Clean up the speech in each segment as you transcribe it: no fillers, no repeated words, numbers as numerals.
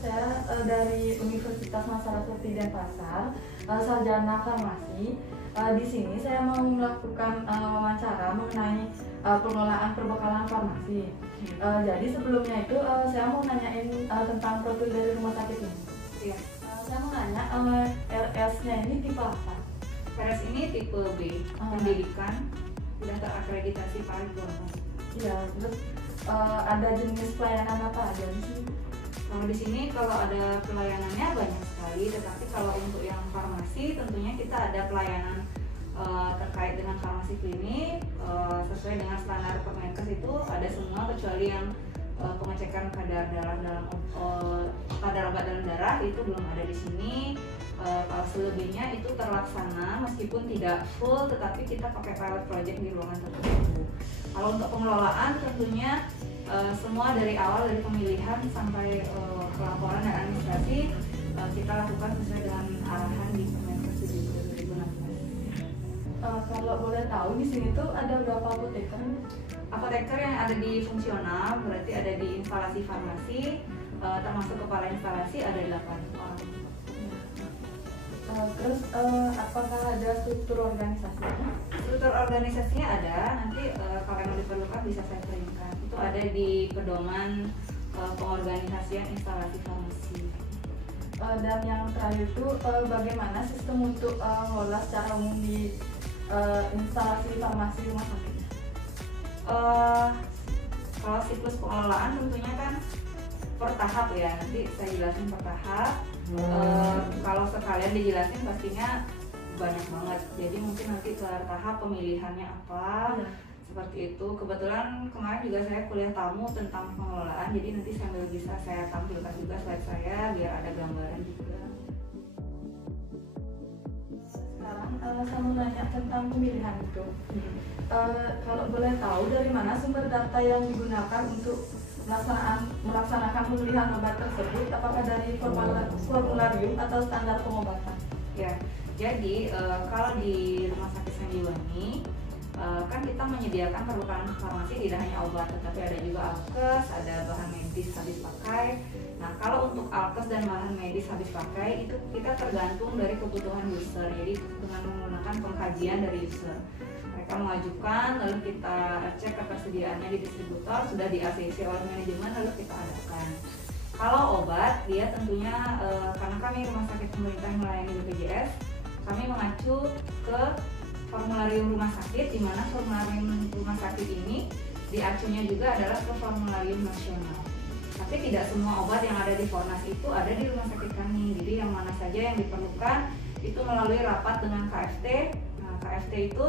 saya dari Universitas Masyarakat Sakti Denpasar, sarjana farmasi. Di sini saya mau melakukan wawancara mengenai pengelolaan perbekalan farmasi. Jadi sebelumnya itu saya mau nanyain tentang profil dari rumah sakit ini. Iya. Saya mau nanya RS-nya ini tipe apa? RS ini tipe B, pendidikan, sudah terakreditasi paripurna. Iya, terus ada jenis pelayanan apa aja di sini? Kalau di sini kalau ada pelayanannya banyak sekali, tetapi kalau untuk yang farmasi tentunya kita ada pelayanan terkait dengan farmasi klinik sesuai dengan standar Permenkes itu ada semua kecuali yang pengecekan kadar obat dalam darah itu belum ada di sini. Kalau selebihnya itu terlaksana meskipun tidak full, tetapi kita pakai pilot project di ruangan tertentu. Kalau untuk pengelolaan tentunya semua dari awal dari pemilihan sampai pelaporan dan administrasi kita lakukan sesuai dengan arahan di Permenkes 7 2016. Kalau boleh tahu di sini tuh ada berapa apoteker? Apoteker yang ada di fungsional berarti ada di instalasi farmasi, termasuk kepala instalasi ada 8 orang. Terus apakah ada struktur organisasinya? Struktur organisasinya ada, nanti kalau yang diperlukan bisa saya kirimkan. Itu ada di pedoman pengorganisasian instalasi farmasi. Dan yang terakhir itu bagaimana sistem untuk mengelola secara umum di instalasi farmasi rumah sakit? Kalau siklus pengelolaan tentunya kan per tahap ya, nanti saya jelasin per tahap. Kalau sekalian dijelasin pastinya banyak banget, jadi mungkin nanti per tahap pemilihannya apa seperti itu. Kebetulan kemarin juga saya kuliah tamu tentang pengelolaan, jadi nanti sambil bisa saya tampilkan juga slide saya biar ada gambaran juga. Sekarang saya mau nanya tentang pemilihan itu. Kalau boleh tahu dari mana sumber data yang digunakan untuk melaksanakan pemilihan obat tersebut, apakah dari formularium atau standar pengobatan? Ya, jadi kalau di Rumah Sakit Sanjiwani kan kita menyediakan perbekalan farmasi tidak hanya obat, tetapi ada juga alkes, ada bahan medis habis pakai. Nah, kalau untuk alkes dan bahan medis habis pakai itu kita tergantung dari kebutuhan user. Jadi dengan menggunakan pengkajian dari user, mereka mengajukan, lalu kita cek ketersediaannya di distributor, sudah di ACC oleh manajemen, lalu kita adakan. Kalau obat, dia tentunya karena kami rumah sakit pemerintah melayani BPJS, kami mengacu ke formularium rumah sakit, di mana formularium rumah sakit ini diacunya juga adalah ke formularium nasional. Tapi tidak semua obat yang ada di Fornas itu ada di rumah sakit kami. Jadi yang mana saja yang diperlukan itu melalui rapat dengan KFT. Nah, KFT itu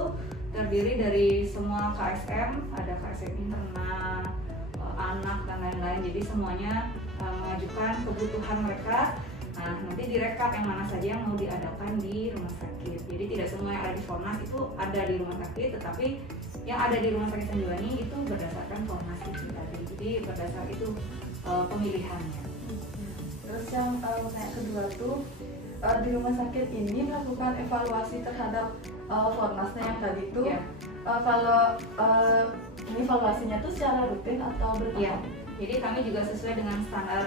terdiri dari semua KSM, ada KSM internal, anak dan lain-lain. Jadi semuanya mengajukan kebutuhan mereka. Nah, nanti direkap yang mana saja yang mau diadakan di rumah sakit. Jadi tidak semua yang ada di Fornas itu ada di rumah sakit, tetapi yang ada di Rumah Sakit Sanjiwani itu berdasarkan Fornas itu tadi. Jadi berdasar itu pemilihannya. Terus yang kedua tuh di rumah sakit ini melakukan evaluasi terhadap Fornasnya yang tadi itu. Kalau ini evaluasinya tuh secara rutin atau bertahap? Jadi kami juga sesuai dengan standar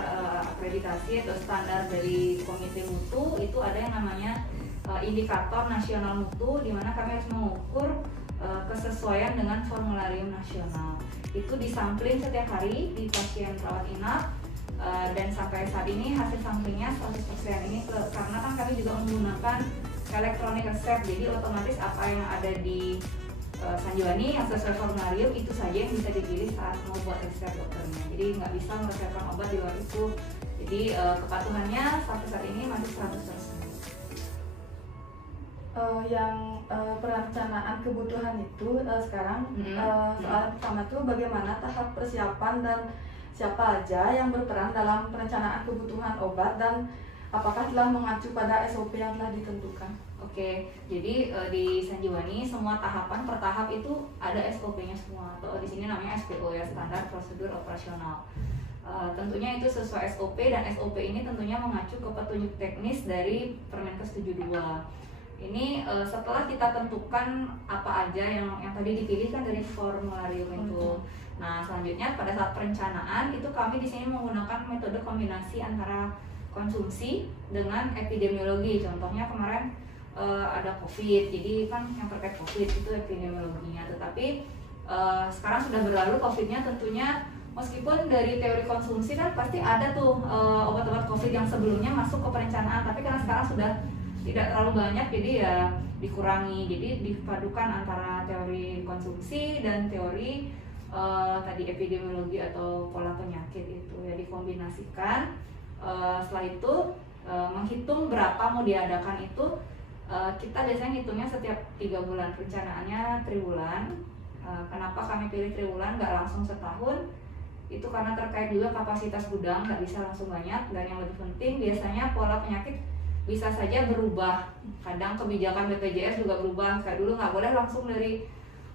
akreditasi atau standar dari Komite Mutu, itu ada yang namanya indikator nasional mutu, di mana kami harus mengukur kesesuaian dengan formularium nasional. Itu disampling setiap hari di pasien rawat inap, dan sampai saat ini hasil samplingnya 100% ini karena kan kami juga menggunakan elektronik resep, jadi otomatis apa yang ada di Sanjiwani yang sesuai formularium itu saja yang bisa dipilih saat mau buat resep dokternya. Jadi nggak bisa meresepkan obat di luar itu. Jadi kepatuhannya sampai saat ini masih 100%. Yang perencanaan kebutuhan itu sekarang soal pertama tuh bagaimana tahap persiapan dan siapa aja yang berperan dalam perencanaan kebutuhan obat dan apakah telah mengacu pada SOP yang telah ditentukan? Oke, jadi di Sanjiwani semua tahapan per tahap itu ada SOP-nya semua, atau di sini namanya SPO ya, standar prosedur operasional. Tentunya itu sesuai SOP, dan SOP ini tentunya mengacu ke petunjuk teknis dari Permenkes 72. Ini setelah kita tentukan apa aja yang tadi dipilih kan dari formularium itu. Nah, selanjutnya pada saat perencanaan itu kami di sini menggunakan metode kombinasi antara konsumsi dengan epidemiologi. Contohnya kemarin ada COVID, jadi kan yang terkait COVID itu epidemiologinya. Tetapi sekarang sudah berlalu COVID-nya, tentunya meskipun dari teori konsumsi kan pasti ada tuh obat-obat COVID yang sebelumnya masuk ke perencanaan, tapi karena sekarang sudah tidak terlalu banyak, jadi ya dikurangi. Jadi dipadukan antara teori konsumsi dan teori tadi epidemiologi atau pola penyakit itu ya dikombinasikan. Setelah itu menghitung berapa mau diadakan itu kita biasanya hitungnya setiap 3 bulan, perencanaannya triwulan. Kenapa kami pilih triwulan nggak langsung setahun? Itu karena terkait juga kapasitas gudang, nggak bisa langsung banyak, dan yang lebih penting biasanya pola penyakit bisa saja berubah. Kadang kebijakan BPJS juga berubah, kayak dulu nggak boleh langsung dari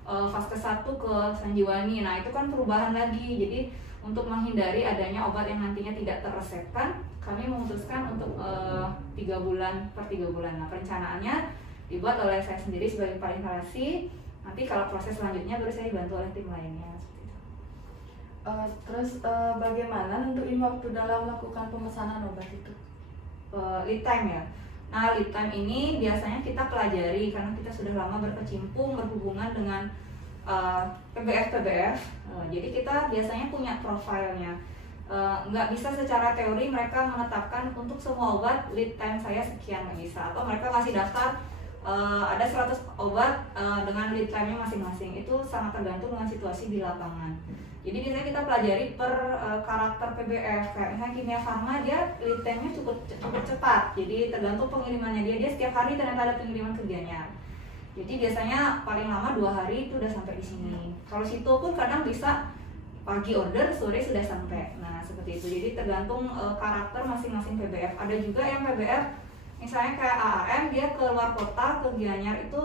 fase 1 ke Sanjiwani. Nah itu kan perubahan lagi. Jadi untuk menghindari adanya obat yang nantinya tidak terresepkan, kami memutuskan untuk 3 bulan per 3 bulan. Nah perencanaannya dibuat oleh saya sendiri sebagai kepala instalasi. Nanti kalau proses selanjutnya baru saya dibantu oleh tim lainnya. Terus bagaimana nentuin waktu dalam melakukan pemesanan obat itu? Lead time ya. Nah lead time ini biasanya kita pelajari karena kita sudah lama berkecimpung berhubungan dengan PBF. Jadi kita biasanya punya profilnya. Nggak bisa secara teori mereka menetapkan untuk semua obat lead time saya sekian, nggak bisa. Atau mereka masih daftar ada 100 obat dengan lead time-nya masing-masing. Itu sangat tergantung dengan situasi di lapangan. Jadi biasanya kita pelajari per karakter PBF. Kayak misalnya Kimia Farma, dia lead time-nya cukup cepat. Jadi tergantung pengirimannya dia setiap hari ternyata ada pengiriman kerjanya. Jadi biasanya paling lama 2 hari itu udah sampai di sini. Kalau situ pun kadang bisa pagi order, sore sudah sampai. Nah seperti itu. Jadi tergantung karakter masing-masing PBF. Ada juga yang PBF misalnya kayak AAM, dia ke luar kota, ke Gianyar itu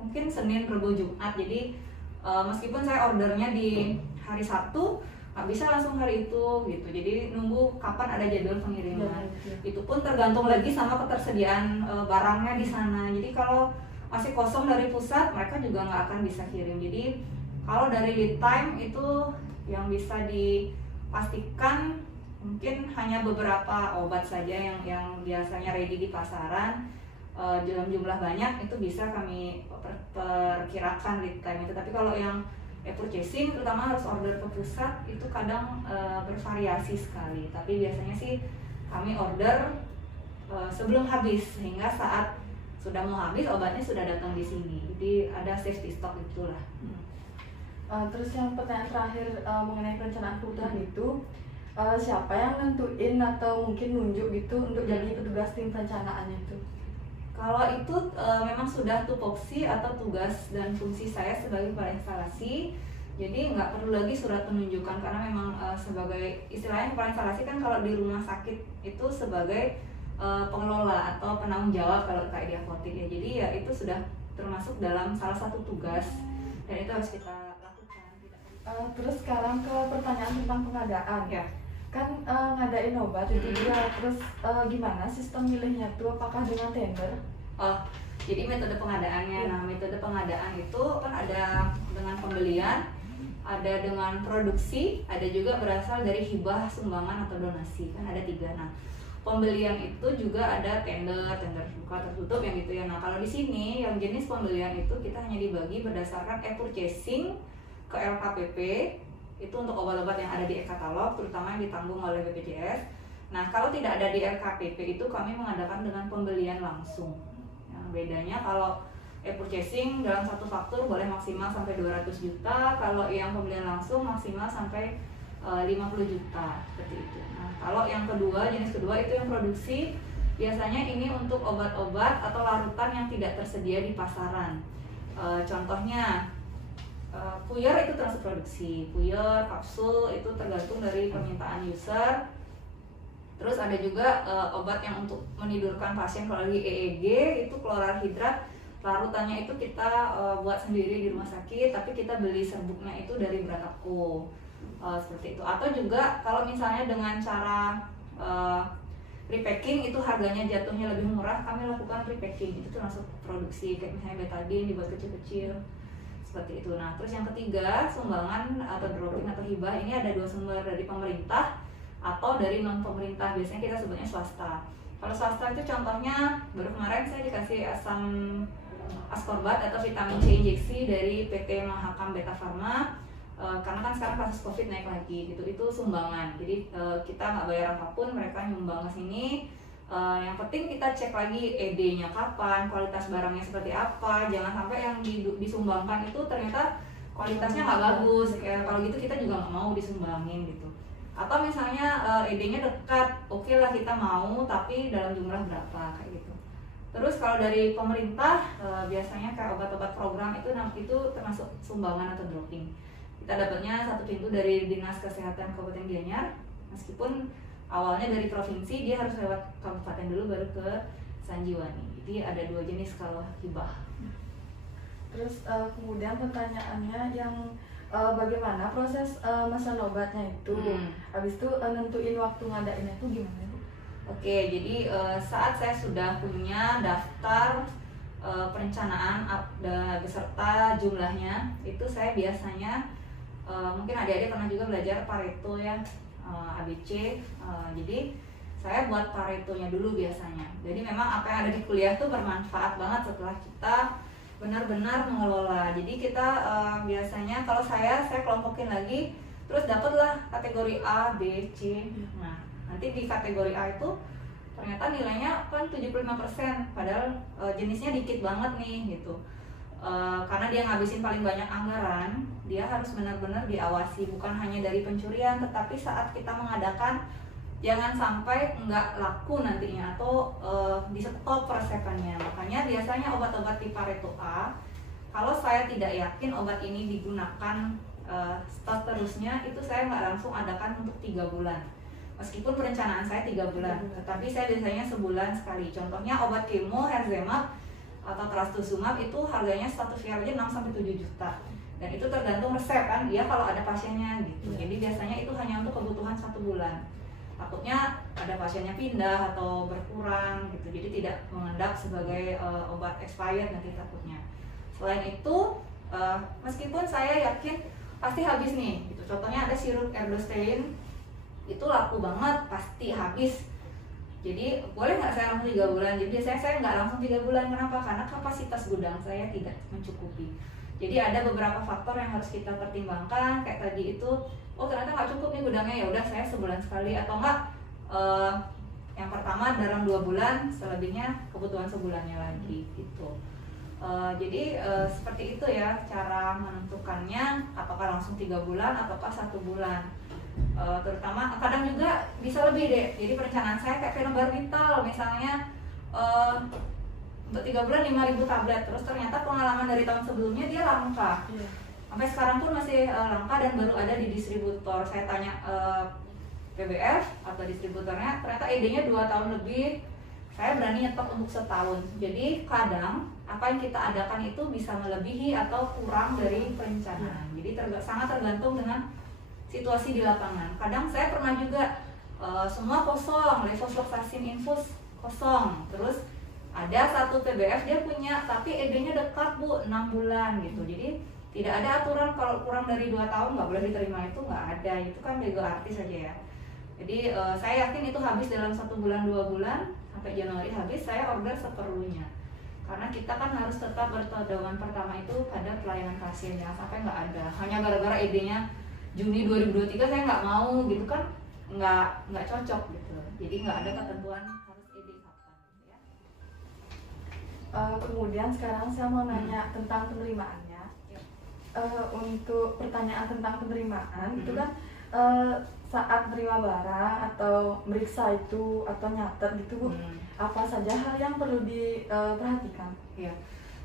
mungkin Senin, Rebo, Jumat. Jadi meskipun saya ordernya di hari Sabtu, nggak bisa langsung hari itu gitu. Jadi nunggu kapan ada jadwal pengiriman. Itu pun tergantung lagi sama ketersediaan barangnya di sana. Jadi kalau masih kosong dari pusat, mereka juga nggak akan bisa kirim. Jadi kalau dari lead time itu yang bisa dipastikan mungkin hanya beberapa obat saja yang biasanya ready di pasaran. Dalam jumlah banyak itu bisa kami perkirakan lead time itu. Tapi kalau yang purchasing terutama harus order ke pusat itu kadang bervariasi sekali. Tapi biasanya sih kami order sebelum habis, sehingga saat sudah mau habis obatnya sudah datang di sini. Jadi ada safety stock itulah. Terus yang pertanyaan terakhir mengenai perencanaan kebutuhan itu, siapa yang nentuin atau mungkin nunjuk gitu untuk jadi petugas tim perencanaannya itu? Kalau itu memang sudah tupoksi atau tugas dan fungsi saya sebagai kepala instalasi. Jadi nggak perlu lagi surat penunjukan, karena memang sebagai istilahnya kepala instalasi kan kalau di rumah sakit itu sebagai pengelola atau penanggung jawab kalau kayak di apotek ya. Jadi ya itu sudah termasuk dalam salah satu tugas dan itu harus kita lakukan. Terus sekarang ke pertanyaan tentang pengadaan Ya. Kan ngadain obat itu dia, terus gimana sistem milihnya tuh, apakah dengan tender? Jadi metode pengadaannya. Nah metode pengadaan itu kan ada dengan pembelian, ada dengan produksi, ada juga berasal dari hibah, sumbangan atau donasi, kan ada 3. Nah pembelian itu juga ada tender buka tertutup yang gitu ya. Nah kalau di sini yang jenis pembelian itu kita hanya dibagi berdasarkan e-purchasing ke LKPP. Itu untuk obat-obat yang ada di e-katalog, terutama yang ditanggung oleh BPJS. Nah kalau tidak ada di LKPP itu kami mengadakan dengan pembelian langsung. Nah, bedanya kalau e-purchasing dalam satu faktur boleh maksimal sampai 200 juta, kalau yang pembelian langsung maksimal sampai 50 juta seperti itu. Nah kalau yang kedua, jenis kedua itu yang produksi, biasanya ini untuk obat-obat atau larutan yang tidak tersedia di pasaran. Contohnya puyer itu transfer produksi, puyer, kapsul itu tergantung dari permintaan user. Terus ada juga obat yang untuk menidurkan pasien kalau lagi EEG itu kloralhidrat, larutannya itu kita buat sendiri di rumah sakit, tapi kita beli serbuknya itu dari Brataco seperti itu. Atau juga kalau misalnya dengan cara repacking itu harganya jatuhnya lebih murah, kami lakukan repacking, itu termasuk produksi, kayak misalnya betadine dibuat kecil-kecil seperti itu. Nah terus yang ketiga, sumbangan atau dropping atau hibah, ini ada dua sumber, dari pemerintah atau dari non pemerintah, biasanya kita sebutnya swasta. Kalau swasta itu contohnya, baru kemarin saya dikasih asam ascorbat atau vitamin C injeksi dari PT Mahakam Beta Pharma, karena kan sekarang kasus COVID naik lagi gitu, itu sumbangan. Jadi kita nggak bayar apapun, mereka nyumbang ke sini. Yang penting kita cek lagi ED-nya kapan, kualitas barangnya seperti apa, jangan sampai yang disumbangkan itu ternyata kualitasnya nggak bagus. Kalau gitu kita juga nggak mau disumbangin gitu. Atau misalnya ED-nya dekat, oke lah kita mau, tapi dalam jumlah berapa kayak gitu. Terus kalau dari pemerintah biasanya kayak obat-obat program itu termasuk sumbangan atau dropping. Kita dapatnya satu pintu dari Dinas Kesehatan Kabupaten Gianyar, meskipun awalnya dari provinsi, dia harus lewat kabupaten dulu baru ke Sanjiwani. Jadi ada dua jenis kalau hibah. Terus kemudian pertanyaannya yang bagaimana proses mesen obatnya itu? Habis itu nentuin waktu ngadainnya itu gimana Bu? Oke, jadi saat saya sudah punya daftar perencanaan beserta jumlahnya, itu saya biasanya mungkin adik-adik pernah juga belajar Pareto ya, ABC. Jadi saya buat Paretonya dulu biasanya. Jadi memang apa yang ada di kuliah tuh bermanfaat banget setelah kita benar-benar mengelola. Jadi kita biasanya kalau saya kelompokin lagi, terus dapatlah kategori A, B, C. Nah, nanti di kategori A itu ternyata nilainya kan 75%, padahal jenisnya dikit banget nih gitu. Karena dia ngabisin paling banyak anggaran, dia harus benar-benar diawasi, bukan hanya dari pencurian, tetapi saat kita mengadakan jangan sampai nggak laku nantinya atau di stop resepannya. Makanya biasanya obat-obat di Pareto A, kalau saya tidak yakin obat ini digunakan seterusnya, itu saya nggak langsung adakan untuk 3 bulan. Meskipun perencanaan saya 3 bulan, tetapi saya biasanya sebulan sekali. Contohnya obat kemo, Herzemap atau Trastuzumab itu harganya satu vial aja 6-7 juta. Dan itu tergantung resep kan, dia kalau ada pasiennya gitu. Jadi biasanya itu hanya untuk kebutuhan 1 bulan. Takutnya ada pasiennya pindah atau berkurang gitu, jadi tidak mengendap sebagai obat expired nanti takutnya. Selain itu, meskipun saya yakin pasti habis nih gitu. Contohnya ada sirup erdostein, itu laku banget, pasti habis. Jadi boleh nggak saya langsung 3 bulan? Jadi saya nggak langsung 3 bulan. Kenapa? Karena kapasitas gudang saya tidak mencukupi. Jadi ada beberapa faktor yang harus kita pertimbangkan. Kayak tadi itu, oh ternyata nggak cukup nih gudangnya, ya udah saya sebulan sekali. Atau enggak, yang pertama dalam 2 bulan, selebihnya kebutuhan sebulannya lagi gitu. Jadi seperti itu ya cara menentukannya, apakah langsung 3 bulan ataukah 1 bulan. Terutama kadang juga bisa lebih deh. Jadi perencanaan saya kayak film Barbital misalnya, untuk 3 bulan 5.000 tablet, terus ternyata pengalaman dari tahun sebelumnya dia langka. Sampai sekarang pun masih langka dan baru ada di distributor. Saya tanya PBF atau distributornya, ternyata ED-nya 2 tahun lebih. Saya berani nyetok untuk setahun. Jadi kadang apa yang kita adakan itu bisa melebihi atau kurang dari perencanaan. Jadi sangat tergantung dengan situasi di lapangan. Kadang saya pernah juga semua kosong, levofloxacin infus kosong. Terus ada satu PBF dia punya, tapi ED-nya dekat Bu, 6 bulan gitu. Jadi tidak ada aturan kalau kurang dari 2 tahun nggak boleh diterima, itu nggak ada. Itu kan bego artis saja ya. Jadi saya yakin itu habis dalam 1 bulan 2 bulan, sampai Januari habis, saya order seperlunya. Karena kita kan harus tetap berpedoman pertama itu pada pelayanan pasien, jangan sampai nggak ada. Hanya gara-gara ED-nya Juni 2023 saya nggak mau gitu kan, nggak cocok gitu. Jadi nggak ada ketentuan harus ED kapan gitu ya. Kemudian sekarang saya mau nanya tentang penerimaannya. Untuk pertanyaan tentang penerimaan itu kan saat menerima barang atau meriksa itu atau nyatet gitu Bu, apa saja hal yang perlu diperhatikan? Ya.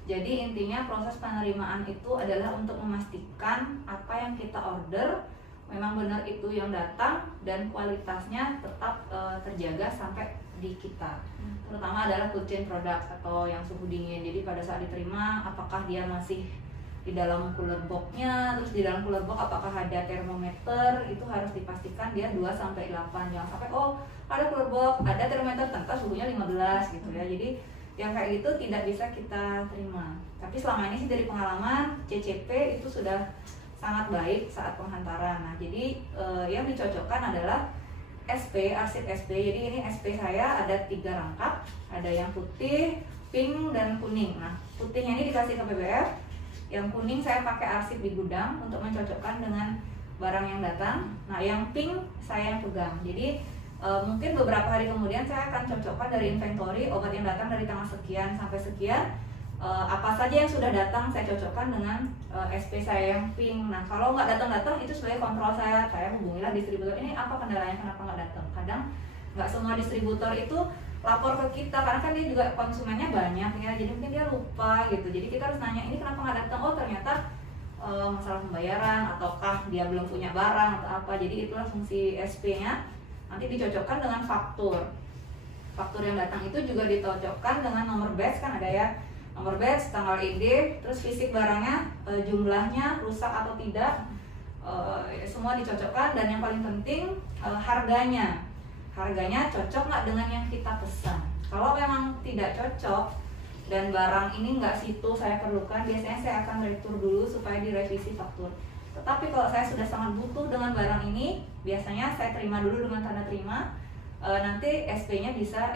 Jadi intinya proses penerimaan itu adalah untuk memastikan apa yang kita order memang benar itu yang datang dan kualitasnya tetap terjaga sampai di kita. Terutama adalah food chain product atau yang suhu dingin. Jadi pada saat diterima, apakah dia masih di dalam cooler box-nya, terus di dalam cooler box apakah ada termometer, itu harus dipastikan dia 2-8. Jangan sampai oh ada cooler box, ada termometer tertentu suhunya 15 gitu ya. Jadi yang kayak gitu tidak bisa kita terima. Tapi selama ini sih dari pengalaman CCP itu sudah sangat baik saat penghantaran. Nah, jadi yang dicocokkan adalah SP, arsip SP. Jadi ini SP saya ada 3 rangkap, ada yang putih, pink, dan kuning. Nah, putihnya ini dikasih ke PBF, yang kuning saya pakai arsip di gudang untuk mencocokkan dengan barang yang datang. Nah, yang pink saya yang pegang. Jadi mungkin beberapa hari kemudian saya akan cocokkan dari inventory obat yang datang dari tanggal sekian sampai sekian. Apa saja yang sudah datang saya cocokkan dengan SP saya yang pink. Nah, kalau nggak datang-datang itu sebagai kontrol saya hubungilah distributor, ini apa kendalanya, kenapa nggak datang. Kadang nggak semua distributor itu lapor ke kita karena kan dia juga konsumennya banyak ya, jadi mungkin dia lupa gitu. Jadi kita harus nanya, ini kenapa nggak datang. Oh, ternyata masalah pembayaran ataukah dia belum punya barang atau apa. Jadi itulah fungsi SP-nya. Nanti dicocokkan dengan faktur yang datang itu juga dicocokkan dengan nomor batch, kan ada ya nomor batch, tanggal ED, terus fisik barangnya, jumlahnya rusak atau tidak, semua dicocokkan. Dan yang paling penting harganya cocok nggak dengan yang kita pesan. Kalau memang tidak cocok dan barang ini nggak situ saya perlukan, biasanya saya akan retur dulu supaya direvisi faktur. Tetapi kalau saya sudah sangat butuh dengan barang ini, biasanya saya terima dulu dengan tanda terima. Nanti SP-nya bisa,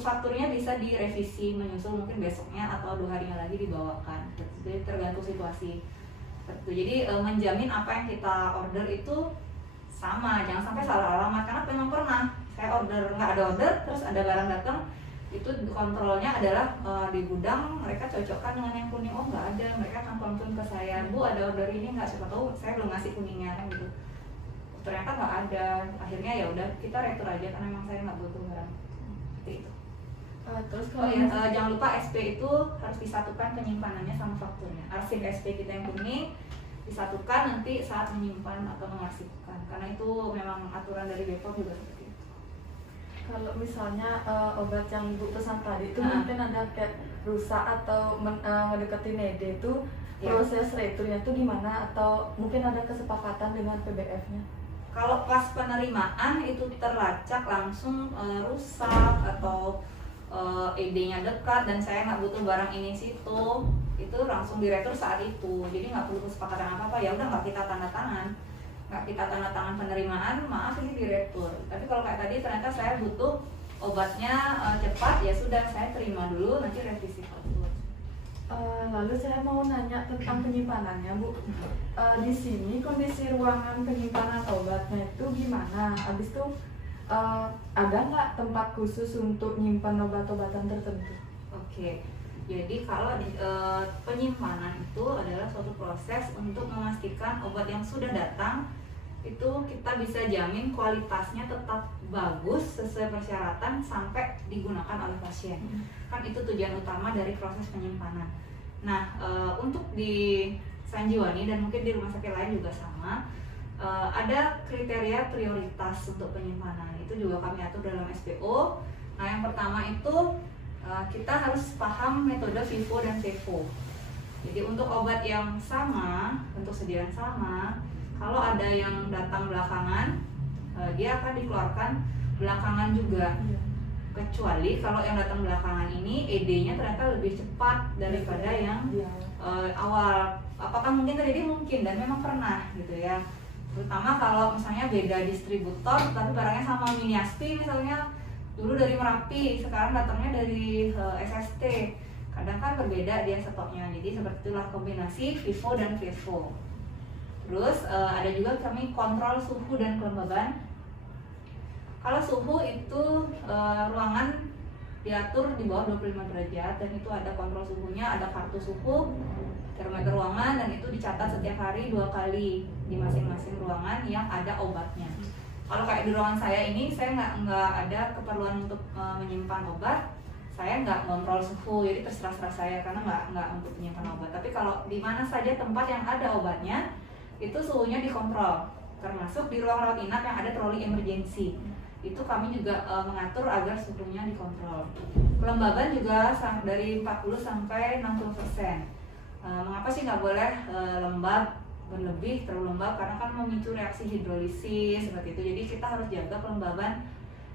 fakturnya bisa direvisi menyusul mungkin besoknya atau 2 harinya lagi dibawakan. Jadi tergantung situasi. Jadi menjamin apa yang kita order itu sama, jangan sampai salah alamat. Karena memang pernah saya nggak ada order, terus ada barang datang, itu kontrolnya adalah di gudang mereka cocokkan dengan yang kuning. Oh, nggak ada, mereka akan konfirm ke saya, Bu ada order ini nggak, siapa tahu saya belum ngasih kuningnya kan gitu. Ternyata nggak ada, akhirnya ya udah kita retur aja karena memang saya nggak butuh barang seperti itu. Terus Oh ya, jangan lupa SP itu harus disatukan penyimpanannya sama fakturnya. Arsip SP kita yang kuning disatukan nanti saat menyimpan atau mengarsipkan, karena itu memang aturan dari BPOM juga seperti itu. Kalau misalnya obat yang Ibu pesan tadi itu mungkin ada kayak rusak atau mendekati nede itu, proses returnya itu gimana, atau mungkin ada kesepakatan dengan PBF-nya? Kalau pas penerimaan itu terlacak langsung rusak atau ED-nya dekat dan saya nggak butuh barang ini situ, itu langsung diretur saat itu. Jadi nggak perlu kesepakatan apa-apa, ya udah nggak kita tanda tangan penerimaan, maaf ini diretur. Tapi kalau kayak tadi ternyata saya butuh obatnya cepat, ya sudah saya terima dulu, nanti revisi faktur. Lalu saya mau nanya tentang penyimpanannya, Bu. Di sini kondisi ruangan penyimpanan obatnya itu gimana? Habis itu ada nggak tempat khusus untuk nyimpan obat-obatan tertentu? Oke. Jadi kalau penyimpanan itu adalah suatu proses untuk memastikan obat yang sudah datang itu kita bisa jamin kualitasnya tetap bagus sesuai persyaratan sampai digunakan oleh pasien. Kan itu tujuan utama dari proses penyimpanan. Nah, untuk di Sanjiwani dan mungkin di rumah sakit lain juga sama, ada kriteria prioritas untuk penyimpanan. Itu juga kami atur dalam SPO. Nah, yang pertama itu kita harus paham metode FIFO dan FEFO. Jadi untuk obat yang sama, untuk sediaan sama, kalau ada yang datang belakangan, dia akan dikeluarkan belakangan juga. Kecuali kalau yang datang belakangan ini ED-nya ternyata lebih cepat daripada yang awal. Apakah mungkin terjadi? Mungkin, dan memang pernah gitu ya. Terutama kalau misalnya beda distributor tapi barangnya sama, Miniaspi misalnya dulu dari Merapi, sekarang datangnya dari SST. Kadang kan berbeda dia stoknya. Jadi seperti itulah kombinasi FIFO dan FEFO. Terus ada juga kami kontrol suhu dan kelembaban. Kalau suhu itu ruangan diatur di bawah 25 derajat dan itu ada kontrol suhunya, ada kartu suhu, termometer ruangan, dan itu dicatat setiap hari 2 kali di masing-masing ruangan yang ada obatnya. Kalau kayak di ruangan saya ini, saya nggak ada keperluan untuk menyimpan obat, saya nggak kontrol suhu, jadi terserah saya karena nggak untuk menyimpan obat. Tapi kalau di mana saja tempat yang ada obatnya, itu suhunya dikontrol, termasuk di ruang rawat inap yang ada troli emergency. Itu kami juga mengatur agar suhunya dikontrol. Kelembaban juga dari 40 sampai 60%. Mengapa sih nggak boleh lembab berlebih, terlalu lembab? Karena kan memicu reaksi hidrolisis seperti itu. Jadi kita harus jaga kelembaban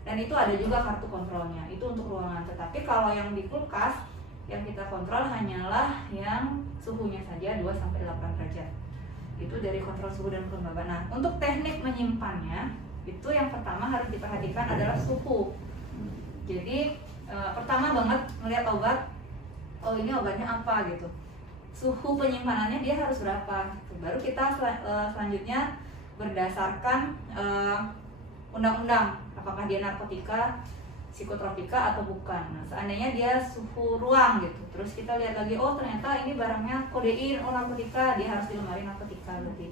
dan itu ada juga kartu kontrolnya, itu untuk ruangan. Tetapi kalau yang di kulkas yang kita kontrol hanyalah yang suhunya saja 2-8 derajat. Itu dari kontrol suhu dan kelembaban. Nah, untuk teknik menyimpannya itu yang pertama harus diperhatikan adalah suhu. Jadi pertama banget melihat obat, oh ini obatnya apa gitu, suhu penyimpanannya dia harus berapa. Baru kita selanjutnya berdasarkan undang-undang apakah dia narkotika, psikotropika atau bukan. Nah, seandainya dia suhu ruang gitu, terus kita lihat lagi, oh ternyata ini barangnya kodein, oh narkotika, dia harus di lemari narkotika berarti.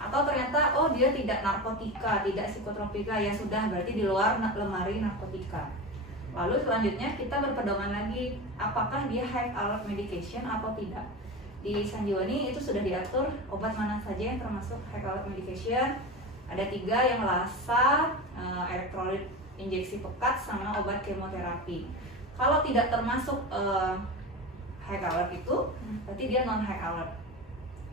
Atau ternyata oh dia tidak narkotika, tidak psikotropika, ya sudah berarti di luar lemari narkotika. Lalu selanjutnya kita berpedoman lagi apakah dia high alert medication atau tidak. Di Sanjiwani itu sudah diatur obat mana saja yang termasuk high alert medication. Ada 3 yang lasa, elektrolit injeksi pekat, sama obat kemoterapi. Kalau tidak termasuk high alert itu, berarti dia non high alert.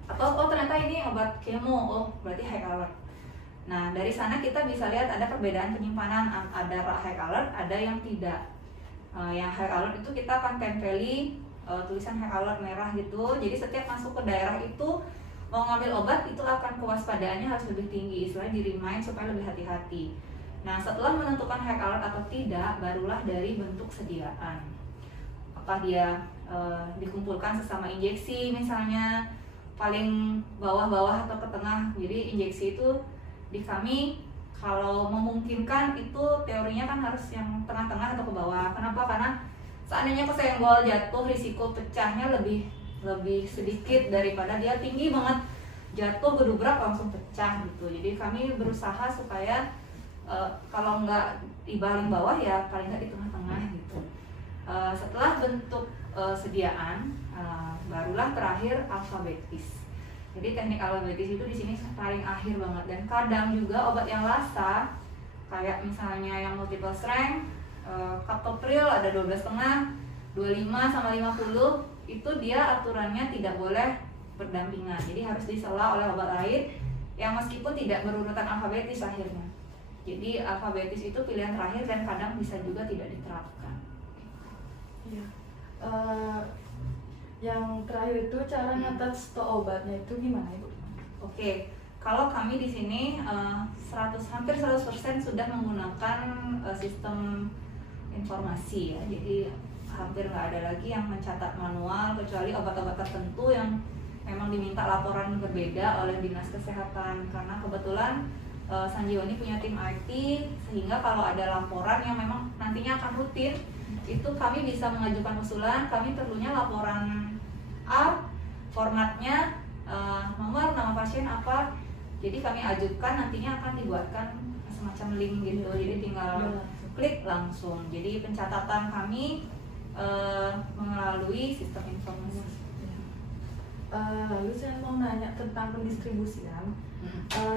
Atau oh ternyata ini obat kemo, oh berarti high alert. Nah dari sana kita bisa lihat ada perbedaan penyimpanan, ada high alert, ada yang tidak. Yang high alert itu kita akan tempeli tulisan high alert merah gitu. Jadi setiap masuk ke daerah itu mau ngambil obat itu akan kewaspadaannya harus lebih tinggi, istilahnya di remind supaya lebih hati-hati. Nah setelah menentukan high alert atau tidak, barulah dari bentuk sediaan. Apakah dia dikumpulkan sesama injeksi misalnya, paling bawah-bawah atau ke tengah. Jadi injeksi itu di kami kalau memungkinkan itu teorinya kan harus yang tengah-tengah atau ke bawah. Kenapa? Karena seandainya kesenggol jatuh, risiko pecahnya lebih sedikit daripada dia tinggi banget jatuh gedubrak langsung pecah gitu. Jadi kami berusaha supaya kalau nggak di paling bawah ya paling nggak di tengah-tengah gitu. Setelah bentuk sediaan, barulah terakhir alfabetis. Jadi teknik alfabetis itu di sini paling akhir banget. Dan kadang juga obat yang lasa kayak misalnya yang multiple strength, captopril ada 12,5, 25 sama 50, itu dia aturannya tidak boleh berdampingan. Jadi harus disela oleh obat lain yang meskipun tidak berurutan alfabetis akhirnya. Jadi alfabetis itu pilihan terakhir dan kadang bisa juga tidak diterapkan. Iya. Yang terakhir itu cara nyatet stok obatnya itu gimana Ibu? Oke, kalau kami di sini hampir 100% sudah menggunakan sistem informasi ya. Jadi hampir nggak ada lagi yang mencatat manual kecuali obat-obat tertentu yang memang diminta laporan berbeda oleh dinas kesehatan. Karena kebetulan Sanjiwani punya tim IT sehingga kalau ada laporan yang memang nantinya akan rutin, itu kami bisa mengajukan usulan. Kami perlunya laporan A, formatnya nomor, nama pasien apa. Jadi kami ajukan, nantinya akan dibuatkan semacam link gitu. Jadi tinggal klik langsung. Jadi pencatatan kami melalui sistem informasi. Lalu saya mau nanya tentang pendistribusian.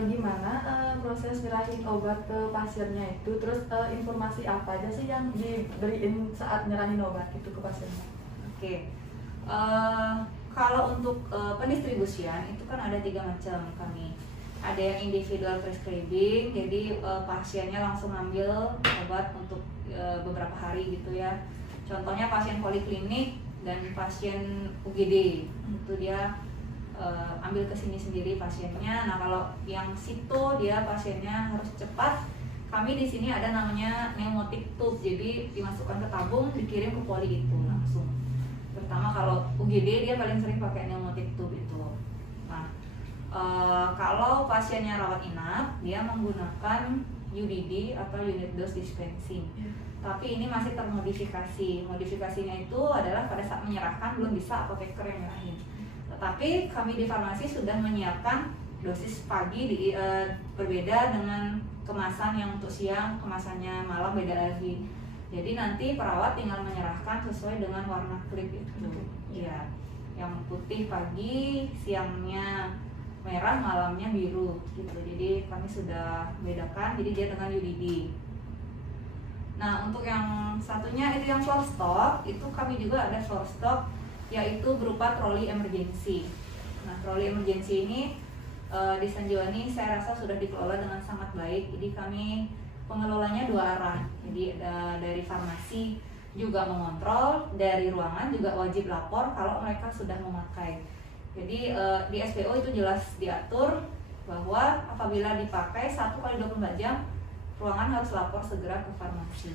Gimana proses nyerahin obat ke pasiennya itu, terus informasi apa aja sih yang diberiin saat nyerahin obat itu ke pasiennya? Oke. Kalau untuk pendistribusian itu kan ada 3 macam kami. Ada yang individual prescribing, jadi pasiennya langsung ambil obat untuk beberapa hari gitu ya. Contohnya pasien poliklinik dan pasien UGD, itu dia ambil ke sini sendiri pasiennya. Nah kalau yang situ dia pasiennya harus cepat. Kami di sini ada namanya pneumotic tube, jadi dimasukkan ke tabung, dikirim ke poli itu langsung. Terutama kalau UGD dia paling sering pakai pneumotic tube itu. Nah kalau pasiennya rawat inap, dia menggunakan UDD atau unit dose dispensing. Tapi ini masih termodifikasi. Modifikasinya itu adalah pada saat menyerahkan belum bisa apoteker yang nyerahin. Tetapi kami di farmasi sudah menyiapkan dosis pagi berbeda dengan kemasan yang untuk siang, kemasannya malam beda lagi. Jadi nanti perawat tinggal menyerahkan sesuai dengan warna klip itu. Ya, yang putih pagi, siangnya merah, malamnya biru gitu. Jadi kami sudah bedakan. Jadi dia dengan UDD. Nah untuk yang satunya itu yang floor stock, itu kami juga ada floor stock, yaitu berupa troli emergency. Nah troli emergency ini di Sanjiwani saya rasa sudah dikelola dengan sangat baik. Jadi kami pengelolanya dua arah. Jadi dari farmasi juga mengontrol, dari ruangan juga wajib lapor kalau mereka sudah memakai. Jadi di SPO itu jelas diatur bahwa apabila dipakai 1 kali 24 jam, ruangan harus lapor segera ke farmasi.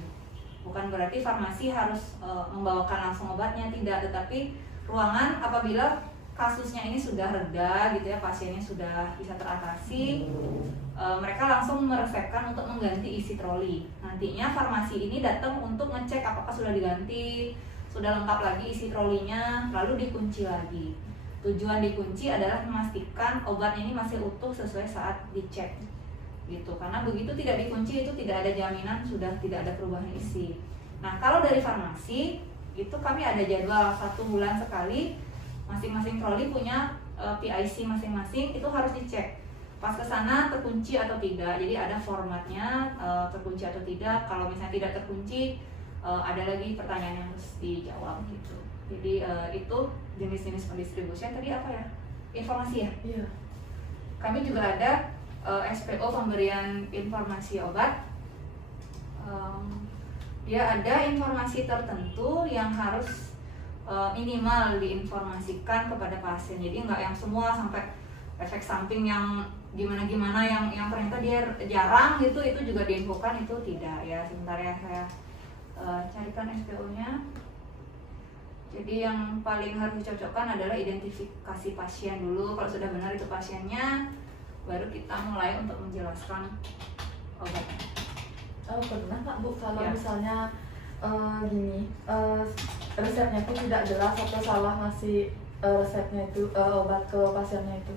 Bukan berarti farmasi harus membawakan langsung obatnya, tidak, tetapi ruangan apabila kasusnya ini sudah reda gitu ya, pasiennya sudah bisa teratasi, mereka langsung meresepkan untuk mengganti isi troli. Nantinya farmasi ini datang untuk ngecek apakah sudah diganti, sudah lengkap lagi isi trolinya, lalu dikunci lagi. Tujuan dikunci adalah memastikan obatnya ini masih utuh sesuai saat dicek gitu, karena begitu tidak dikunci itu tidak ada jaminan sudah tidak ada perubahan isi. Nah, kalau dari farmasi itu kami ada jadwal 1 bulan sekali, masing-masing troli punya PIC masing-masing, itu harus dicek pas ke sana terkunci atau tidak. Jadi ada formatnya, terkunci atau tidak. Kalau misalnya tidak terkunci, ada lagi pertanyaan yang harus dijawab gitu. Jadi itu jenis-jenis pendistribusian. Tadi apa ya, informasi ya? Iya. Kami juga ada SPO pemberian informasi obat. Dia ada informasi tertentu yang harus minimal diinformasikan kepada pasien. Jadi nggak yang semua sampai efek samping yang gimana-gimana yang ternyata dia jarang gitu, itu juga diinfokan, itu tidak ya. Sebentar ya, saya carikan SPO-nya. Jadi yang paling harus dicocokkan adalah identifikasi pasien dulu. Kalau sudah benar itu pasiennya, baru kita mulai untuk menjelaskan obatnya. Pernah nggak Bu kalau Ya. misalnya gini, resepnya itu tidak jelas atau salah ngasih resepnya itu, obat ke pasiennya itu?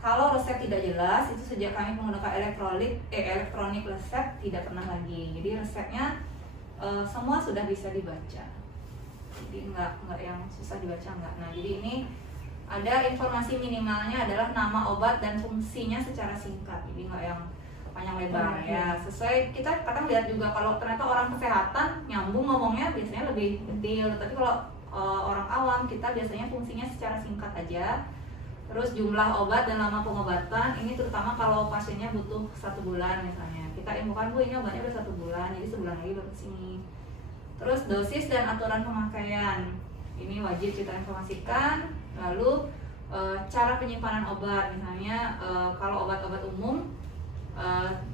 Kalau resep tidak jelas, itu sejak kami menggunakan elektronik resep tidak pernah lagi. Jadi resepnya semua sudah bisa dibaca. Jadi nggak yang susah dibaca, nggak. Nah, jadi ini ada informasi minimalnya adalah nama obat dan fungsinya secara singkat. Jadi nggak yang panjang lebar ya. Sesuai, kita kadang lihat juga kalau ternyata orang kesehatan nyambung ngomongnya biasanya lebih detail. Tapi kalau orang awam, kita biasanya fungsinya secara singkat aja. Terus jumlah obat dan lama pengobatan, ini terutama kalau pasiennya butuh 1 bulan misalnya. Kita infokan, Bu, ini obatnya udah 1 bulan, jadi sebulan lagi baru kesini. Terus dosis dan aturan pemakaian, ini wajib kita informasikan. Lalu cara penyimpanan obat, misalnya kalau obat-obat umum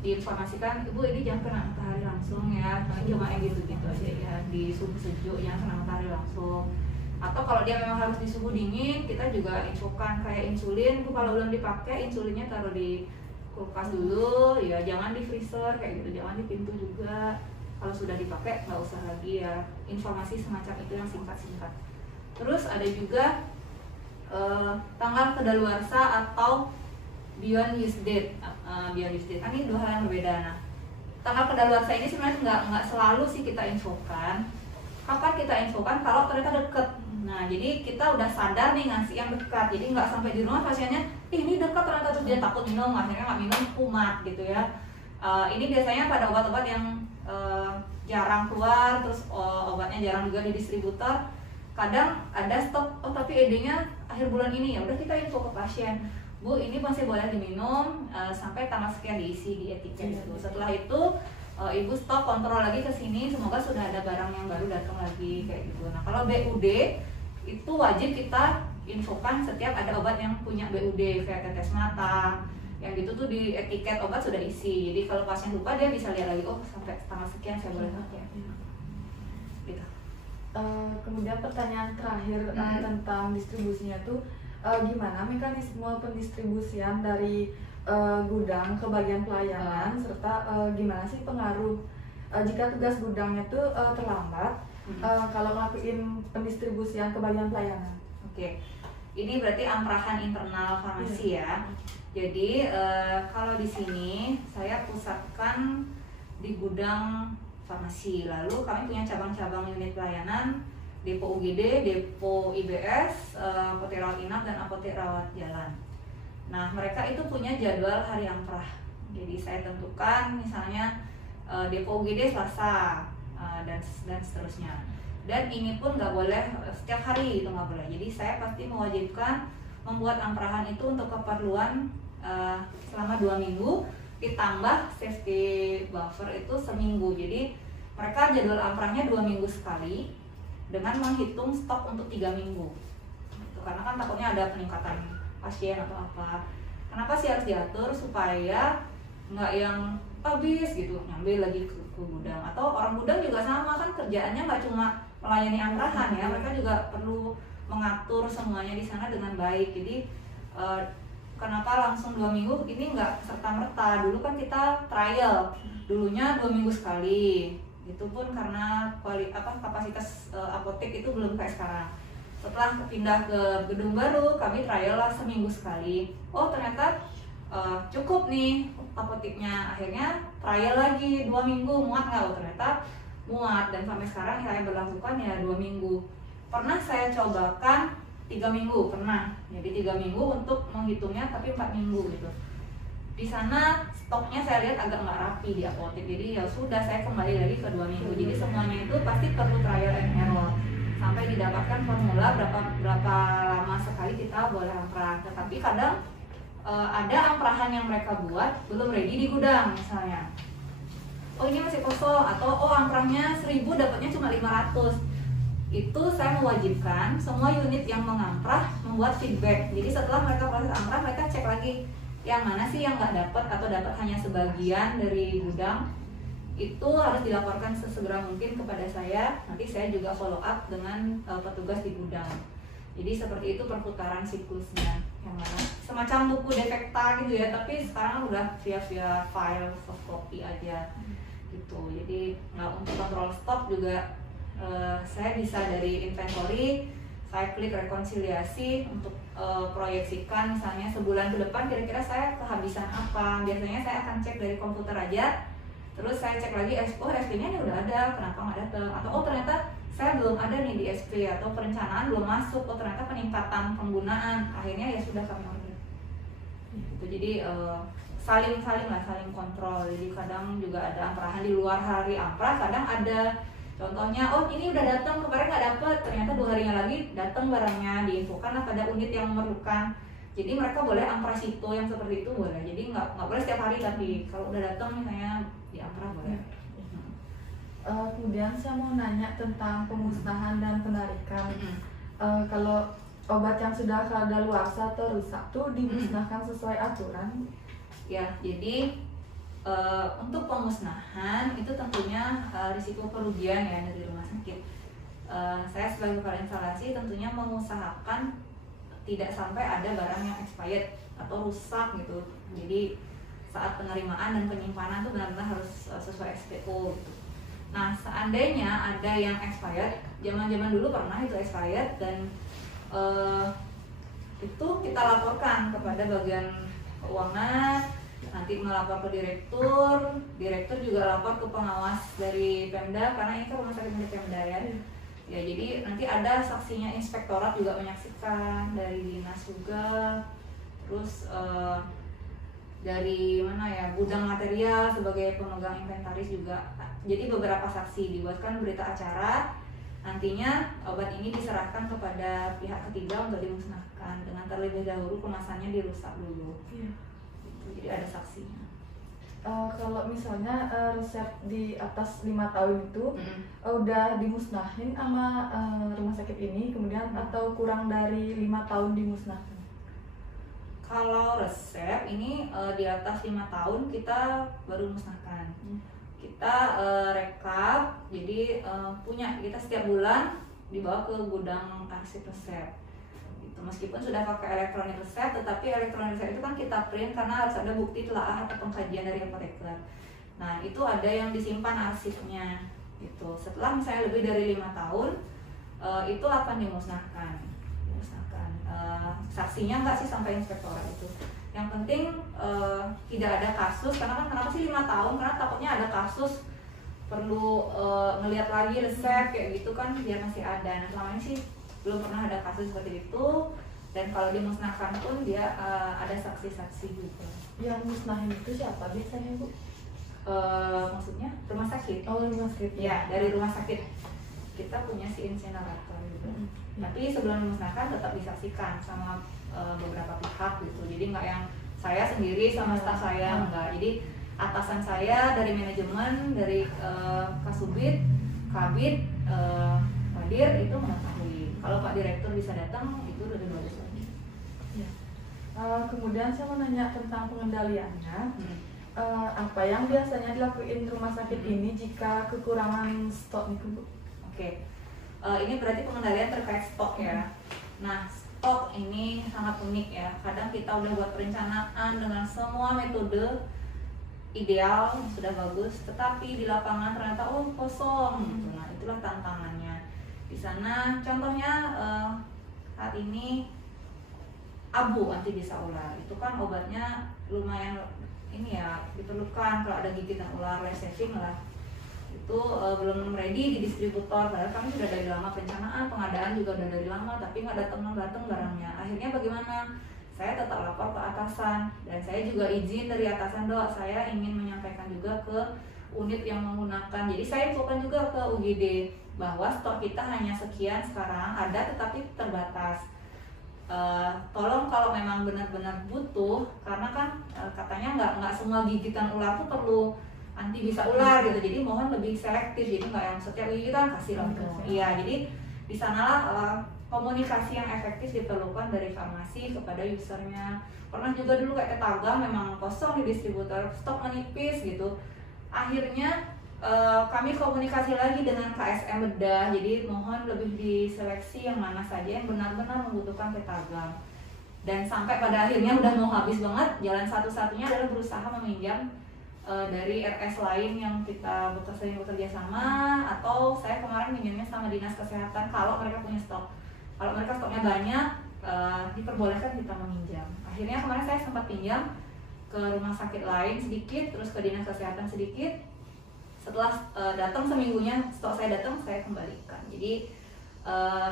diinformasikan, Ibu ini jangan kena matahari langsung ya, cuma yang gitu-gitu aja ya, di suhu sejuk, jangan kena matahari langsung. Atau kalau dia memang harus di suhu dingin, kita juga infokan kayak insulin, Bu, kalau belum dipakai insulinnya taruh di kulkas dulu ya, jangan di freezer kayak gitu, jangan di pintu juga. Kalau sudah dipakai nggak usah lagi ya. Informasi semacam itu yang singkat-singkat. Terus ada juga tanggal kedaluarsa atau beyond use date. Beyond use date, ini 2 hal yang berbeda. Nah, tanggal kedaluarsa ini sebenarnya nggak selalu sih kita infokan. Kapan kita infokan? Kalau ternyata deket. Nah, jadi kita udah sadar nih ngasih yang dekat. Jadi nggak sampai di rumah pasiennya, ini dekat ternyata, terus dia takut minum, akhirnya nggak minum, kumat gitu ya. Ini biasanya pada obat-obat yang jarang keluar, terus obatnya jarang juga di distributor. Kadang ada stok, tapi ED-nya akhir bulan ini, ya udah kita info ke pasien, Bu, ini masih boleh diminum sampai tanggal sekian, diisi di etiket gitu. Setelah itu Ibu stok, kontrol lagi ke sini, semoga sudah ada barang yang baru datang lagi kayak gitu. Nah, kalau BUD itu wajib kita infokan setiap ada obat yang punya BUD, kayak tetes mata, yang gitu tuh di etiket obat sudah isi. Jadi kalau pasien lupa, dia bisa lihat lagi, oh sampai tanggal sekian saya boleh pakai. Gitu. Kemudian pertanyaan terakhir tentang distribusinya tuh, gimana mekanisme pendistribusian dari gudang ke bagian pelayanan, serta gimana sih pengaruh jika tugas gudangnya tuh terlambat kalau ngelakuin pendistribusian ke bagian pelayanan? Oke, ini berarti amprahan internal farmasi ya. Jadi kalau di sini saya pusatkan di gudang farmasi, lalu kami punya cabang-cabang unit pelayanan, depo UGD, depo IBS, apotek rawat inap, dan apotek rawat jalan. Nah, mereka itu punya jadwal hari amprah. Jadi saya tentukan misalnya depo UGD Selasa dan seterusnya. Dan ini pun nggak boleh setiap hari, itu nggak boleh. Jadi saya pasti mewajibkan membuat amprahan itu untuk keperluan selama 2 minggu. ditambah safety buffer itu seminggu. Jadi mereka jadwal amprahnya 2 minggu sekali dengan menghitung stok untuk 3 minggu gitu. Karena kan takutnya ada peningkatan pasien atau apa. Kenapa sih harus diatur? Supaya nggak yang habis gitu nyambil lagi ke gudang. Atau orang gudang juga sama kan, kerjaannya nggak cuma melayani amprahan ya, mereka juga perlu mengatur semuanya di sana dengan baik. Jadi kenapa langsung 2 minggu? Ini nggak serta-merta. Dulu kan kita trial, dulunya 2 minggu sekali. Itu pun karena kapasitas apotek itu belum kayak sekarang. Setelah pindah ke gedung baru, kami trial lah seminggu sekali. Oh ternyata cukup nih apoteknya. Akhirnya trial lagi 2 minggu, muat nggak? Oh ternyata muat, dan sampai sekarang saya berlangsungkan ya 2 minggu. Pernah saya cobakan 3 minggu, pernah. Jadi 3 minggu untuk menghitungnya, tapi 4 minggu gitu. Di sana stoknya saya lihat agak nggak rapi di apotek, jadi ya sudah saya kembali lagi ke 2 minggu. Jadi semuanya itu pasti perlu trial and error sampai didapatkan formula berapa lama sekali kita boleh amprah. Tetapi kadang ada amprahan yang mereka buat belum ready di gudang misalnya. Oh ini masih kosong, atau oh amprahnya 1000 dapatnya cuma 500. Itu saya mewajibkan semua unit yang mengamprah membuat feedback. Jadi setelah mereka proses amprah, mereka cek lagi yang mana sih yang nggak dapat atau dapat hanya sebagian dari gudang. Itu harus dilaporkan sesegera mungkin kepada saya. Nanti saya juga follow up dengan petugas di gudang. Jadi seperti itu perputaran siklusnya, yang mana semacam buku defekta gitu ya, tapi sekarang udah via file soft copy aja gitu. Jadi untuk kontrol stok juga saya bisa dari inventory, saya klik rekonsiliasi untuk proyeksikan misalnya sebulan ke depan kira-kira saya kehabisan apa. Biasanya saya akan cek dari komputer aja, terus saya cek lagi SP-nya ini udah ada, kenapa nggak datang? Atau oh ternyata saya belum ada nih di SP, atau perencanaan belum masuk, oh ternyata peningkatan penggunaan, akhirnya ya sudah kami order gitu. Jadi saling kontrol. Jadi kadang juga ada amprahan di luar hari amprah, kadang ada. Contohnya, oh ini udah datang, kemarin nggak dapet, ternyata 2 harinya lagi datang barangnya, diinfokanlah pada unit yang memerlukan. Jadi mereka boleh amprah situ yang seperti itu boleh. Jadi nggak boleh setiap hari, tapi kalau udah datang misalnya di amprah boleh. Kemudian saya mau nanya tentang pemusnahan dan penarikan. Kalau obat yang sudah kadaluarsa atau rusak tuh dimusnahkan sesuai aturan? Ya, jadi untuk pemusnahan itu tentunya risiko kerugian ya dari rumah sakit. Saya sebagai kepala instalasi tentunya mengusahakan tidak sampai ada barang yang expired atau rusak gitu. Jadi saat penerimaan dan penyimpanan itu benar-benar harus sesuai SPO gitu. Nah seandainya ada yang expired, zaman dulu pernah itu expired, dan itu kita laporkan kepada bagian keuangan, nanti melapor ke direktur juga lapor ke pengawas dari Pemda, karena ini kan rumah sakit milik Pemda ya. Ya jadi nanti ada saksinya, inspektorat juga menyaksikan, dari dinas juga, terus dari mana ya, gudang material sebagai pemegang inventaris juga. Jadi beberapa saksi, dibuatkan berita acara. Nantinya obat ini diserahkan kepada pihak ketiga untuk dimusnahkan, dengan terlebih dahulu kemasannya dirusak dulu. Jadi ada saksinya. Kalau misalnya resep di atas 5 tahun itu udah dimusnahin sama rumah sakit ini, kemudian atau kurang dari 5 tahun dimusnahkan? Kalau resep ini di atas 5 tahun kita baru musnahkan. Kita rekap, jadi kita setiap bulan dibawa ke gudang arsip resep. Meskipun sudah pakai elektronik resep, tetapi elektronik resep itu kan kita print karena harus ada bukti telaah atau pengkajian dari apoteker. Nah itu ada yang disimpan arsipnya gitu. Setelah misalnya lebih dari 5 tahun itu akan dimusnahkan. Saksinya enggak sih sampai inspektorat itu. Yang penting tidak ada kasus, karena kan kenapa sih 5 tahun? Karena takutnya ada kasus perlu ngelihat lagi resep kayak gitu kan, biar masih ada. Nah selama ini sih belum pernah ada kasus seperti itu, dan kalau dimusnahkan pun dia ada saksi-saksi juga. Yang musnahin itu siapa biasanya Bu? Maksudnya rumah sakit? Oh rumah sakit. Ya dari rumah sakit kita punya si insinerator gitu. Tapi sebelum dimusnahkan tetap disaksikan sama beberapa pihak gitu. Jadi nggak yang saya sendiri sama staf saya, enggak. Jadi atasan saya, dari manajemen, dari Kasubit, Kabit, Kadir itu mengetahui. Kalau Pak Direktur bisa datang itu lebih bagus lagi. Ya. Kemudian saya mau nanya tentang pengendaliannya. Apa yang biasanya dilakuin rumah sakit ini jika kekurangan stok nih Bu? Oke. Ini berarti pengendalian terkait stok ya. Nah, stok ini sangat unik ya. Kadang kita udah buat perencanaan dengan semua metode ideal, sudah bagus, tetapi di lapangan ternyata kosong gitu. Nah, itulah tantangannya. Di sana contohnya saat ini abu anti bisa ular. Itu kan obatnya lumayan ini ya, diperlukan kalau ada gigitan ular, life saving lah. Itu belum ready di distributor, padahal kami sudah dari lama perencanaan, pengadaan juga udah dari lama, tapi nggak datang barangnya. Akhirnya bagaimana? Saya tetap lapor ke atasan, dan saya juga izin dari atasan, Dok, saya ingin menyampaikan juga ke unit yang menggunakan. Jadi saya infokan juga ke UGD bahwa stok kita hanya sekian sekarang, ada tetapi terbatas. Tolong kalau memang benar-benar butuh, karena kan katanya nggak semua gigitan ular tuh perlu anti bisa ular gitu, jadi mohon lebih selektif, jadi nggak yang setiap gigitan kasih langsung. Iya, jadi di sanalah komunikasi yang efektif diperlukan dari farmasi kepada usernya. Pernah juga dulu kayak Tetaga memang kosong di distributor, stok menipis gitu. Akhirnya kami komunikasi lagi dengan KSM Bedah, jadi mohon lebih diseleksi yang mana saja yang benar-benar membutuhkan Tetaga. Dan sampai pada akhirnya udah mau habis banget, jalan satu-satunya adalah berusaha meminjam dari RS lain yang kita bekerja sama, atau saya kemarin minjamnya sama dinas kesehatan kalau mereka punya stok. Kalau mereka stoknya banyak, diperbolehkan kita meminjam. Akhirnya kemarin saya sempat pinjam ke rumah sakit lain sedikit, terus ke dinas kesehatan sedikit. Setelah datang seminggunya stok saya datang, saya kembalikan. Jadi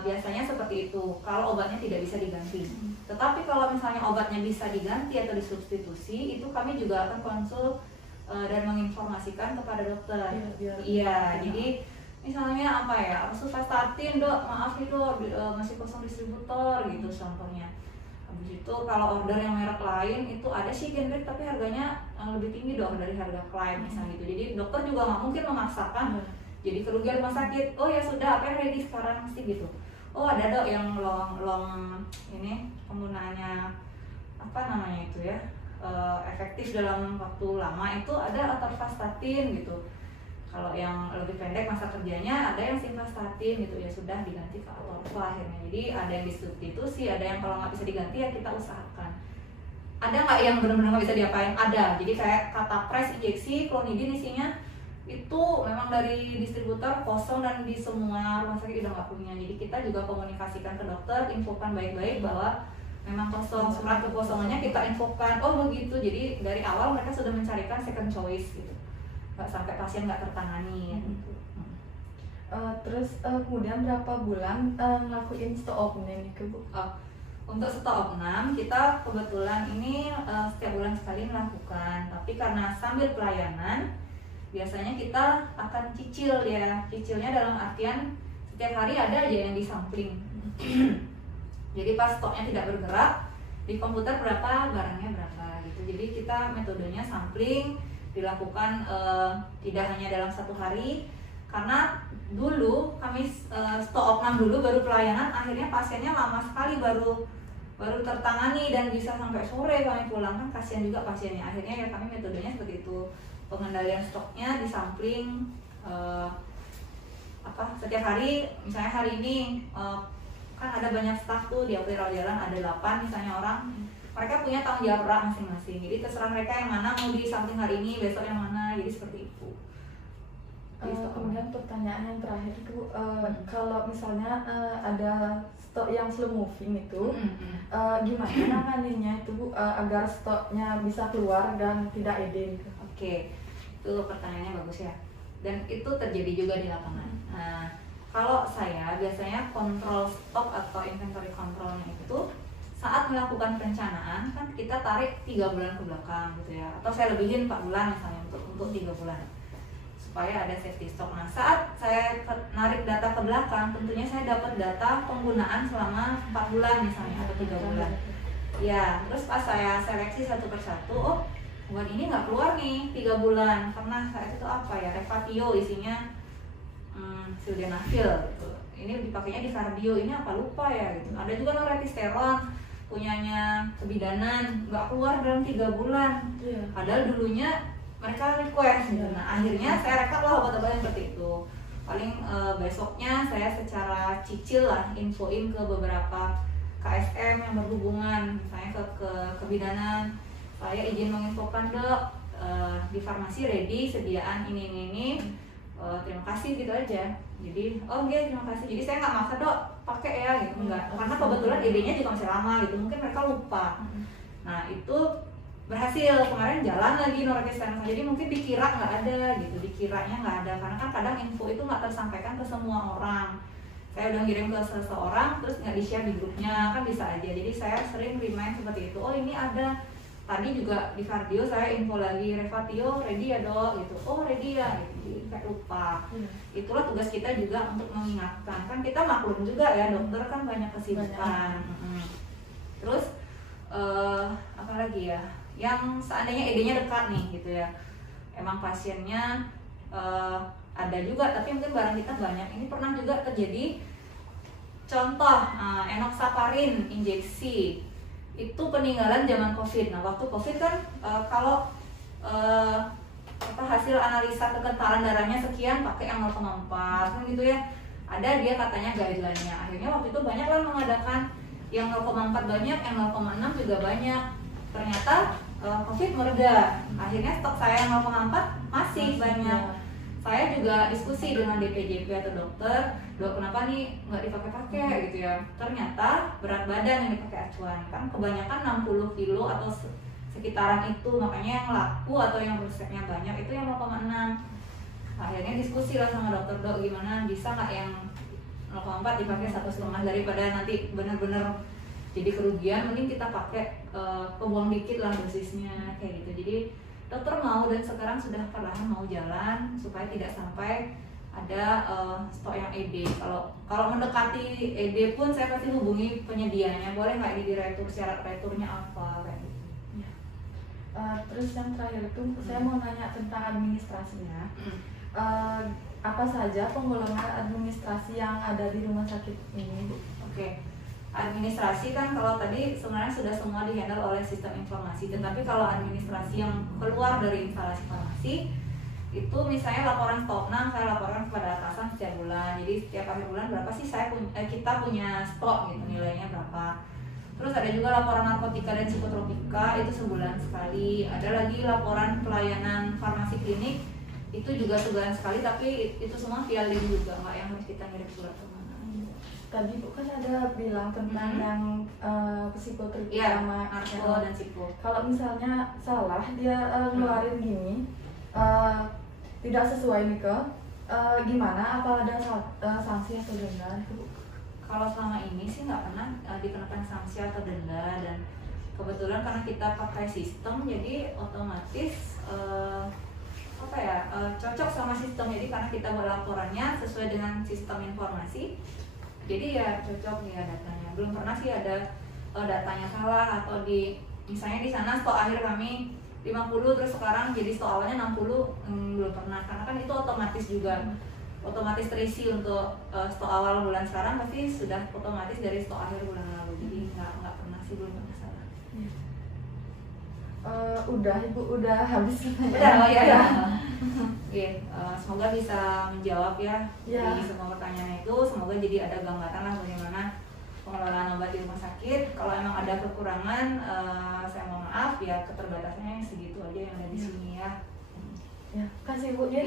biasanya seperti itu kalau obatnya tidak bisa diganti. Tetapi kalau misalnya obatnya bisa diganti atau disubstitusi, itu kami juga akan konsul dan menginformasikan kepada dokter. Iya, jadi misalnya apa ya, Sulfastatin, Dok, maaf nih Dok, masih kosong distributor gitu contohnya. Habis itu kalau order yang merek lain itu ada sih generic tapi harganya lebih tinggi Dok dari harga klaim misalnya gitu. Jadi dokter juga nggak mungkin memaksakan. Jadi kerugian rumah sakit, oh ya sudah, apa yang ready sekarang mesti gitu. Oh ada Dok yang long ini penggunaannya apa namanya itu ya, efektif dalam waktu lama itu ada atorvastatin gitu. Kalau yang lebih pendek masa kerjanya ada yang simvastatin gitu, ya sudah diganti ke atorva akhirnya. Jadi ada yang disubstitusi, ada yang kalau nggak bisa diganti ya kita usahakan. Ada nggak yang benar-benar nggak bisa diapain? Ada. Jadi kayak Catapres injeksi clonidin isinya itu memang dari distributor kosong dan di semua rumah sakit udah nggak punya. Jadi kita juga komunikasikan ke dokter, infokan baik-baik bahwa memang kosong, surat kekosongannya kita infokan. Oh begitu. Jadi dari awal mereka sudah mencarikan second choice gitu. Nggak sampai pasien nggak tertangani gitu. Terus kemudian berapa bulan ngelakuin stok opname nih ke Bu? Untuk stok opnam kita kebetulan ini setiap bulan sekali melakukan, tapi karena sambil pelayanan biasanya kita akan cicil ya. Cicilnya dalam artian setiap hari ada aja yang disampling. Jadi pas stoknya tidak bergerak, di komputer berapa, barangnya berapa gitu. Jadi kita metodenya sampling dilakukan tidak hanya dalam satu hari, karena dulu kami stok opnam dulu baru pelayanan, akhirnya pasiennya lama sekali baru tertangani dan bisa sampai sore kami pulang, kan kasihan juga pasiennya. Akhirnya ya kami metodenya seperti itu, pengendalian stoknya disampling setiap hari. Misalnya hari ini kan ada banyak staf tuh di rawat jalan, ada 8 misalnya orang. Mereka punya tanggung jawab berat masing-masing, jadi terserah mereka yang mana mau di sampling hari ini, besok yang mana, jadi seperti itu. Kemudian pertanyaan yang terakhir Bu, kalau misalnya ada stok yang slow moving itu, gimana nanganinya itu Bu, agar stoknya bisa keluar dan tidak edem? Oke, itu pertanyaannya bagus ya, dan itu terjadi juga di lapangan. Nah, kalau saya biasanya kontrol stok atau inventory controlnya itu saat melakukan perencanaan, kan kita tarik 3 bulan ke belakang gitu ya, atau saya lebihin 4 bulan misalnya untuk 3 bulan supaya ada safety stock. Nah, saat saya narik data ke belakang, tentunya saya dapat data penggunaan selama 4 bulan misalnya atau 3 bulan ya. Terus pas saya seleksi satu persatu, oh buat ini nggak keluar nih 3 bulan karena saat itu apa ya, Revatio isinya sildenafil gitu. Ini dipakainya di kardio, ini apa lupa ya gitu. Ada juga noretisteron punyanya kebidanan nggak keluar dalam 3 bulan. Padahal dulunya mereka request gitu. Nah akhirnya saya rekap lah obat-obat yang seperti itu. Paling besoknya saya secara cicil lah infoin ke beberapa KSM yang berhubungan, misalnya ke kebidanan, saya izin menginfokan dok, di farmasi ready sediaan ini, terima kasih gitu aja. Jadi oh oke, terima kasih. Jadi saya nggak maksa dok pakai ya gitu, enggak, karena kebetulan idenya juga masih lama gitu, mungkin mereka lupa. Nah itu berhasil, kemarin jalan lagi noretisteron, jadi mungkin dikira nggak ada gitu, dikiranya nggak ada karena kan kadang info itu nggak tersampaikan ke semua orang. Saya udah ngirim ke seseorang terus nggak di-share di grupnya, kan bisa aja. Jadi saya sering remind seperti itu, oh ini ada, tadi juga di kardio saya info lagi, Revatio ready ya dok gitu, oh ready ya gitu. Jadi kayak lupa. Itulah tugas kita juga untuk mengingatkan, kan kita maklum juga ya dokter kan banyak kesibukan. Terus apa lagi ya, yang seandainya ED-nya dekat nih gitu ya, emang pasiennya ada juga tapi mungkin barang kita banyak. Ini pernah juga terjadi contoh enoxaparin injeksi itu peninggalan zaman COVID. Nah waktu COVID kan kalau hasil analisa kekentalan darahnya sekian pakai yang 0,4 kan gitu ya, ada dia katanya guideline-nya. Akhirnya waktu itu banyak lah mengadakan yang 0,4 banyak, yang 0,6 juga banyak. Ternyata COVID mereda, akhirnya stok saya yang 0,4 masih banyak. Saya juga diskusi dengan DPJP atau dokter, dok kenapa nih nggak dipakai-pakai gitu ya. Ternyata berat badan yang dipakai acuan, kan kebanyakan 60 kilo atau sekitaran itu, makanya yang laku atau yang resepnya banyak itu yang 0,6. Akhirnya diskusi lah sama dokter, dok gimana bisa nggak yang 0,4 dipakai 1,5 daripada nanti bener-bener jadi kerugian, mending kita pakai kebuang dikit lah dosisnya kayak gitu. Jadi dokter mau dan sekarang sudah perlahan mau jalan supaya tidak sampai ada stok yang ED. Kalau mendekati ED pun saya pasti hubungi penyedianya, boleh nggak ini diretur, syarat returnya apa kayak gitu. Terus yang terakhir itu saya mau nanya tentang administrasinya. Apa saja penggolongan administrasi yang ada di rumah sakit ini, Bu? Oke. Administrasi kan kalau tadi sebenarnya sudah semua dihandle oleh sistem informasi, tetapi kalau administrasi yang keluar dari instalasi farmasi itu misalnya laporan stok, saya laporkan kepada atasan setiap bulan. Jadi setiap akhir bulan berapa sih kita punya stok gitu, nilainya berapa. Terus ada juga laporan narkotika dan psikotropika itu sebulan sekali. Ada lagi laporan pelayanan farmasi klinik itu juga sebulan sekali, tapi itu semua via link juga, nggak yang harus kita ngirim surat kemana. Tadi Bu kan ada bilang tentang yang psikotropika sama narko dan psiko. Kalau misalnya salah dia ngeluarin gini tidak sesuai nih gimana? Apa ada sanksi atau denda? Kalau selama ini sih nggak pernah dikenakan sanksi atau denda, dan kebetulan karena kita pakai sistem jadi otomatis cocok sama sistem. Jadi karena kita buat laporannya sesuai dengan sistem informasi, jadi ya cocok ya datanya. Belum pernah sih ada datanya salah atau misalnya di sana stok akhir kami 50 terus sekarang jadi stok awalnya 60, belum pernah. Karena kan itu otomatis juga, otomatis terisi untuk stok awal bulan sekarang pasti sudah otomatis dari stok akhir bulan lalu. Jadi nggak pernah sih, belum pernah salah. Udah Ibu, udah habis. Udah, ya. Semoga bisa menjawab ya di semua pertanyaan itu. Semoga jadi ada gambaran lah bagaimana pengelolaan obat di rumah sakit. Kalau emang ada kekurangan, saya mohon maaf ya, keterbatasannya segitu aja yang ada di sini ya. Ya, kasih Bu ya.